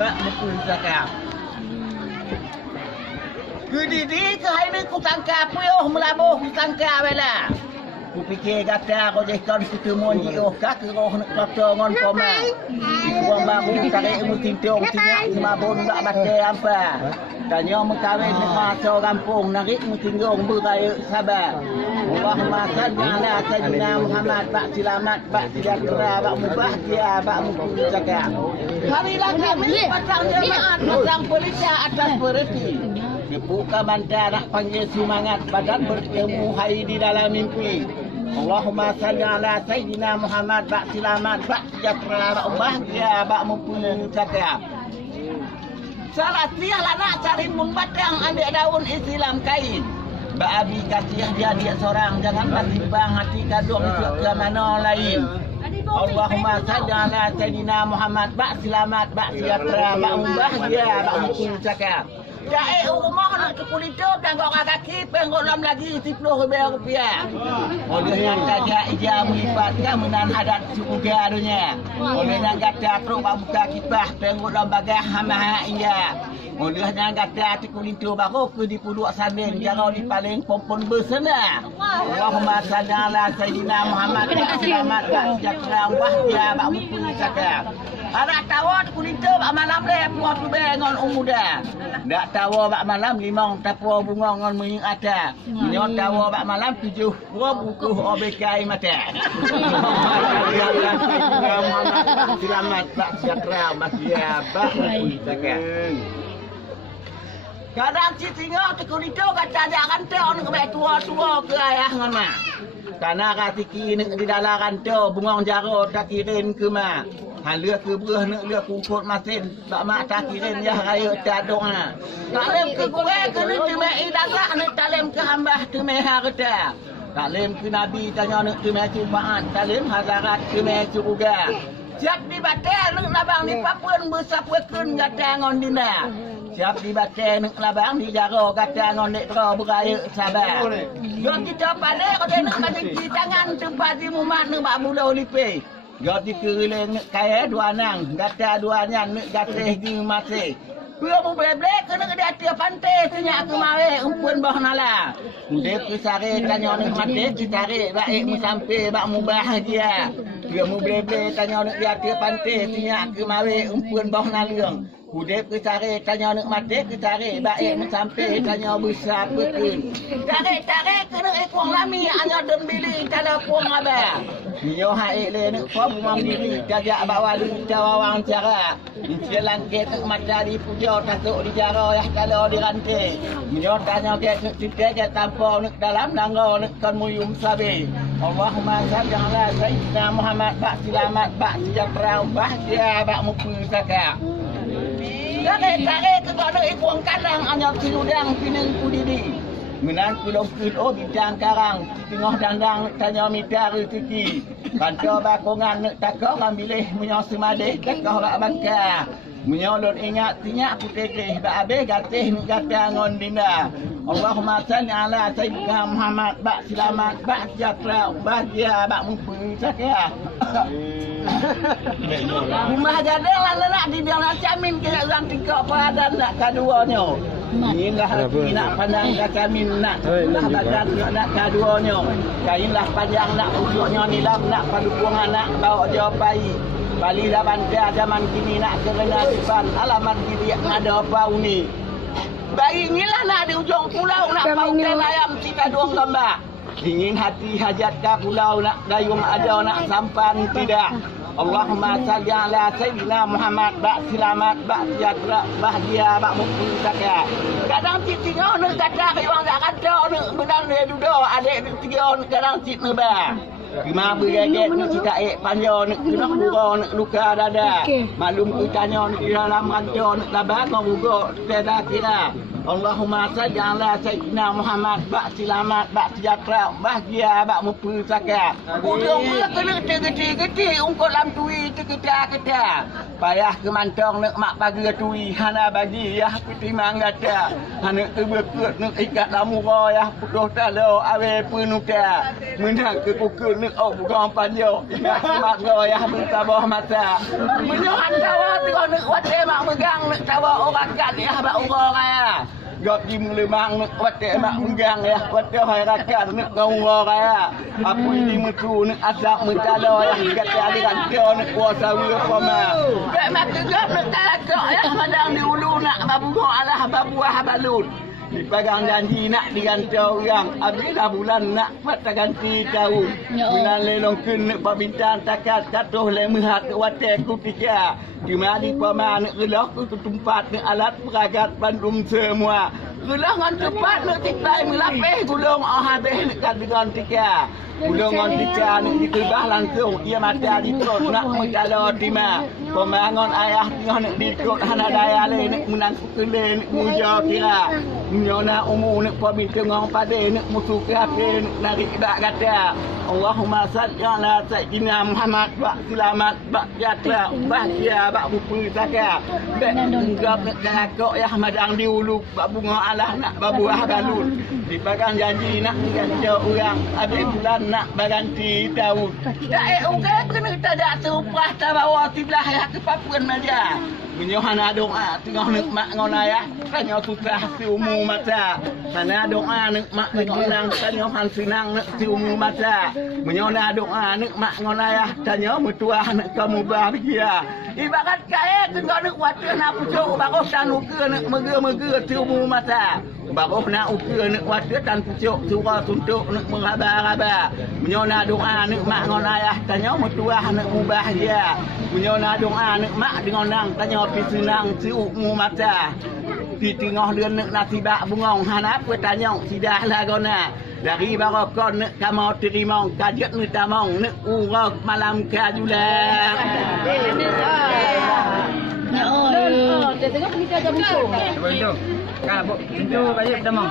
bak mukul zakar. Kudidi ke hari ni ku sangka puyuh melabuh ku sangka bela. Ku fikir kata kau jehkan kita monji kak roh nak kata ngon koma. Ikuang baru tarik musim tiong tinyak semabun tak baca apa. Tanya mengkawin nak masuk kampung narik musim tiong beraya sabar. Allahumma salli ala sayyidina Muhammad bak selamat bak sejahtera bak mubahagia bak mukul zakar. Harilah kami pasang jemaat pasang pelita atas berhenti. Dibuka bandar nak panggil semangat badan bertemu hari di dalam mimpi. Allahumma salli ala sayyidina Muhammad bak selamat bak sejahtera bak bahagia bak mempunyai zakar. Salah sialah nak cari mun batang ambil daun Islam kain. Bak abi kasih dia seorang jangan bang hati kadung ke mana lain. Allahumma salli ala sayyidina Muhammad bak selamat bak sejahtera bak bahagia bak mempunyai zakar. Jai rumah nak cukup itu dan orang kaki penggolam lagi 10 rupiah. Oleh yang saja ijam melibatkan menan hadat sukuga dunia. Oleh yang kata teruk buka kipah penggolam bagah hama iya. Oleh yang kata cukup itu baru ke di puluk sabin jarau di paling pompon bersena. Allahumma salli ala sayyidina Muhammad selamat bak sejahtera bahagia bak mempunyai zakar. Anak tawa kulit bak malam le puas bengon umuda. Dak tawa bak malam limang tapua bunga ngon menying ada. Nyot tawa bak malam 7 buku OBK mata. Selamat bak sejahtera bahagia bak mempunyai zakar. Kadang si singa kulit kata jangan teon ke tua-tua ke ayah ngama. Karena katiki di dalam kantor bungong jaro tak kirim ke ma. Halia ke berah nak dia kumpul masin tak mak tak kirim ya raya tak doa. Tak lem ke gue ke ni temai idazah ni tak lem ke hambah temai harta. Tak lem ke nabi tanya nak temai cubaan tak lem hazarat temai surga. Siap di batal nak labang di papun bersapwekeun kata ngon dinda. Siap di batal nak labang di jaro kata ngon dek ro beraya sabar. Yo kita pandai kau nak majik tangan tempat di rumah nak bak bulau lipe. Yo dikeriling nak kaya dua nang, gata dua nyan nak gateh di masih. Pio mu blek kena dia tiap pantai senyak ke mare umpun bah nala. Dep ke sare tanya nak mati ditarik baik mu sampai bak mu bahagia. Pio mu blek tanya nak dia tiap pantai senyak ke mare umpun bah naliang. Udep ke sare tanya nak mati ke tarik baik mu sampai tanya besar bekun. Tarik kena ekuang lami anya dan bili tala kuang abah. Nyo haik le nak pom mong diri jajak bawa li jawawang cara. Dia langkit nak mata di puja tasuk di jara ya kalau di rantai. Nyo tanya ke cerita ke tanpa nak dalam nanggo nak kon muyum sabi. Allahumma salli ala sayyidina Muhammad bak selamat bak sejahtera bahagia bak mukul zakar. Tarik ke kau ikuang kadang hanya siludang pinang kudidi. Menang kulong kudo bintang karang, tengah dandang tanya mita rezeki. Kantor bakongan nak takau ambilih menyo semadeh takau bak bangka. Menyolot ingat tinyak putih bak abe gatih nak gata ngon dinda. Allahumma salli ala sayyidina Muhammad bak selamat bak sejahtera bahagia bak mempunyai zakar. Rumah jadang lah nak di dalam camin kena orang tingkau peradan nak kaduanya. Inilah hati nak pandang camin nak lah badan nak kaduanya. Kainlah panjang nak usuknya nilam nak padukungan nak bawa jawab bayi. Bali dah bandar zaman kini nak kerana depan alamat diri ada apa ni. Bayi inilah nak di ujung pulau nak paukan ayam kita doang gambar. Ingin hati hajat ke pulau nak dayung ada nak sampan tidak. Allahumma salli ala sayyidina Muhammad bak selamat bak sejahtera bahagia bak mukul zakar. Kadang cik tengok nak kata orang tak kata nak benang dia duduk adik tiga kadang cik nebah. Lima bergaget nak cita panjang nak kena kura nak luka dada. Maklum ku tanya nak di dalam ranca nak labang nguruk tiada kira. Allahumma salli ala sayyidina Muhammad bak selamat bak sejahtera bahagia bak mempusaka. Udang pula kena gede-gede ungkot lam tui kita. Payah ke mantong nak mak bagi tui hana bagi ya kutimang gata. Hana ke berkut nak ikat lamu ya putus talo awe penuka. Menang ke kukul nak bukan panjang. Ingat mak ya mentabah mata. Menyohan tawa tengok nak wate mak megang nak tawa orang kat ya bak orang ya. Gak di mulemang nak wate mak megang ya wate hai rakan nak ngau ya. Apa ini metu nak asak mentalo ya kata dengan kau nak kuasa apa Bek mak tegak nak takak ya madang di ulu nak babu Allah babuah balut. Dipegang janji nak digantau orang. Apabila bulan nak patah ganti tahun. Bulan lelong kena pabintan takat katuh lemehat wate kutika. Dimari pama nak gelah ku tempat nak alat peragat bandung semua. Gelah ngan cepat nak tiklai melapeh gulung habis nak dengan tika. Gulung ngan tika nak dikebah langsung. Ia mata ditrot nak mencalo tima. Pemangon ayah tengah nak ditrot hana daya le nak menang kele nak muja kira. Nyona umur nak pabin tengah pada nak musuh ke hati nak narik dak kata. Allahumma salli ala sayyidina Muhammad bak selamat bak sejahtera bahagia bak mempusaka. Bek enggap nak dalakok ya madang di ulu bak bunga Allah nak babuah balut. Dipegang janji nak digantau orang habis bulan nak berganti tahun. Tak orang kena tak terupah tak bawa sebelah ya ke papuan meja. Menyohana doa tengah nak mak ngon ayah tanya susah si umur mata. Sana doa nak mak ngon nang tanya han senang nak si umur mata. Menyohana doa nak mak ngon ayah tanya mertua nak kamu bahagia. Ibarat kaya tengah nak water nak pucuk baru sanu ke nak mega-mega si umur mata. Baru nak ukur nak water tan pucuk surah suntuk nak meraba-raba. Menyohana doa nak mak ngon ayah tanya mertua nak bahagia. Menyohana doa nak mak dengan nang tanya pi senang si umur mata. Di tengah dia nak nasibak bungong hanap ke tanya sidah lagona. Dari barakon nak kamu terima kajet nak tamong nak urak malam kajulah. Ya Allah. Tengok kita jam itu. Betul. Kalau pintu kajet tamong.